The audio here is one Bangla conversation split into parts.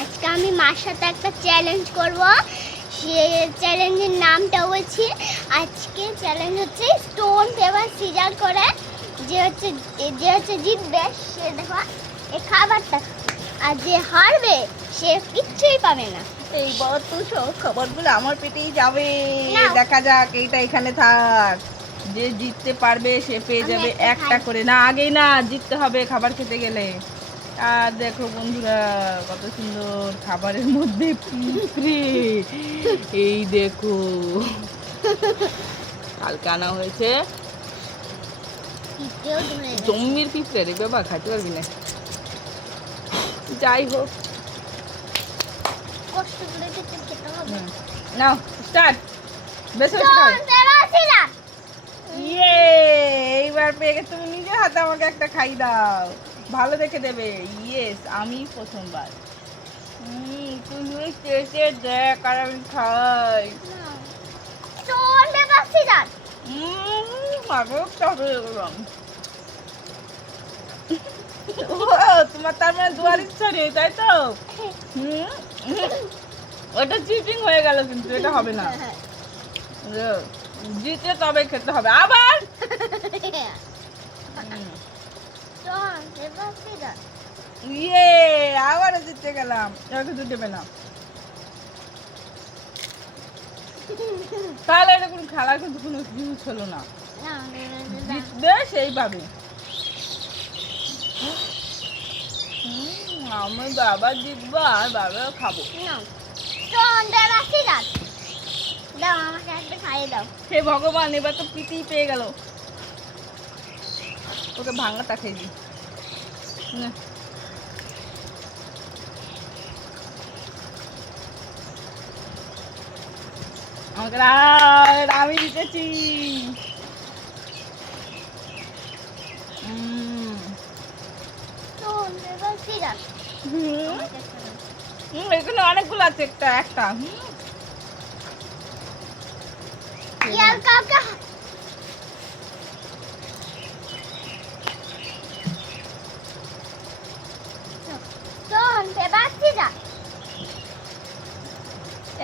আজকে আমি মার সাথে একটা চ্যালেঞ্জ করব। সে চ্যালেঞ্জের নামটা বলছি। আজকে চ্যালেঞ্জ হচ্ছে স্টোন পেপার সিজার করে যে হচ্ছে জিতবে সে দেখো এই খাবারটা খাবে। আর যে হারবে সে কিচ্ছুই পাবে না। এইবার তো সব খাবারগুলো আমার পেটেই যাবে। নাও। দেখা যাক, এইটা এখানে থাক। যে জিততে পারবে সে পেয়ে আমি যাবে একটা একটা খাই। করে। না, আগেই না, জিততে হবে খাবার খেতে গেলে। আর দেখো বন্ধুরা, কত সুন্দর খাবারের মধ্যে পিঁপড়ে। এই দেখো, কালকে আনা হয়েছে পিঁপড়েও ধরে গেছে। জম্মির পিঁপড়ে রে বাবা, খাইতে পারবি না। যাই হোক, কষ্ট করে খেতে হবে। নাও স্টার্ট। বেশি বেশি খাও। Stone paper caesar. ইয়ে, এইবার পেয়ে গেছে। তুমি নিজের হাতে আমাকে একটা খাই দাও, ভালো দেখে দেবে। ইয়েস, আমি প্রথমবার। তুই চেটে দেখ আর আমি খাই। Stone paper caesar. তোমার তার মানে দুয়ার ইচ্ছা নেই, তাই তো? ওটা চিটিং হয়ে গেল, কিন্তু এটা হবে না। জিতে তবে খেতে হবে আবার। Stone paper caesar. ইয়ে, আবারও জিতে গেলাম। এবার কিন্তু দেবে না, তাহলে এটা কোনো খেলার কিন্তু কোনো জিনিস হলো না। জিতবে সেই পাবে। আমি বাবা জিতবো আর বাবা খাবো। Stone paper caesar. দাও আমাকে একটা খাইয়ে দাও। হে ভগবান, এবার তো পিটি পেয়ে গেল। ওকে ভাঙাটা খেয়ে দিই। না, আমাকে আমি জিতেছি। Stone paper caesar. এখানে অনেকগুলো আছে, একটা একটা। ইয়ার কাকা স্টোন পেপার সিজার।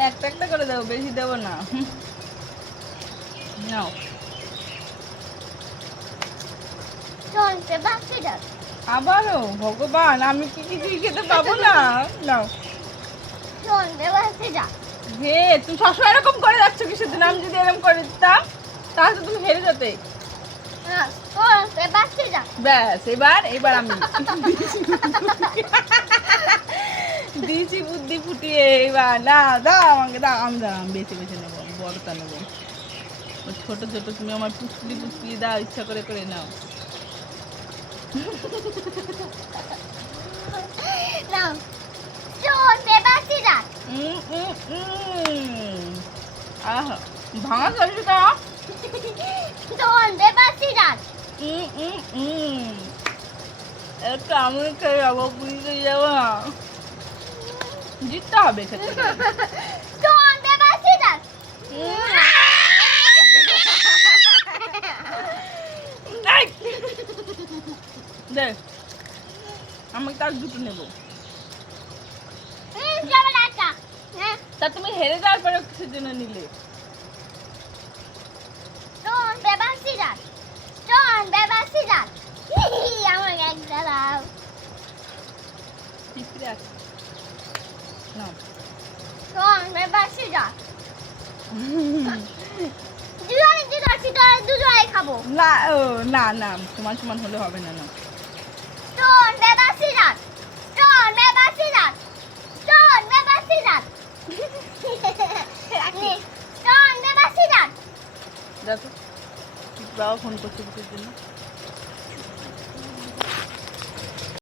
একটা একটা করে দেবো, বেশি দেবো না। নাও। Stone paper scissor. আবারও ভগবান, আমি কি কিছুই খেতে পাবো না। নাও। Stone paper scissor. হে, তুমি সবসময় এরকম করে যাচ্ছ কিসের জন্য? আমি যদি এরকম করে দিতাম তাহলে তো তুমি হেরে যেতে। Stone paper caesar. ব্যাস, এবার আমি দিয়েছি বুদ্ধি ফুটিয়ে। এবার না, দাও আমাকে, দাও। আমি বেছে বেছে নেবো, আমি বড়টা নেবো। ছোট ছোট তুমি আমার পুচকুলি পুচকুলি দাও, ইচ্ছা করে করে নাও। নাও স্টোন পেপার সিজার। আহা, ভাঙা সরিষাটা। Stone paper caesar. একটা আমি খেয়ে যাবো, বুঝতে যাবো না। জিততে হবে খেতে গেলে। Stone paper caesar. এই, দে, আমি তার দুটো নেবো। কেমন একটা তা তুমি হেরে যাওয়ার পরে কিছুর জন্য নিলে? Stone paper caesar. Stone paper caesar. আমার একটা দাও। পিঁপড়ে আছে, নাও। Stone paper caesar. দুজনে খাবো। না, ও না না, সমান সমান হলে হবে না। না, stone paper caesar. Stone paper caesar. Stone paper caesar. Stone paper caesar. দেখো বাবা ফোন করছে কিছুর জন্য।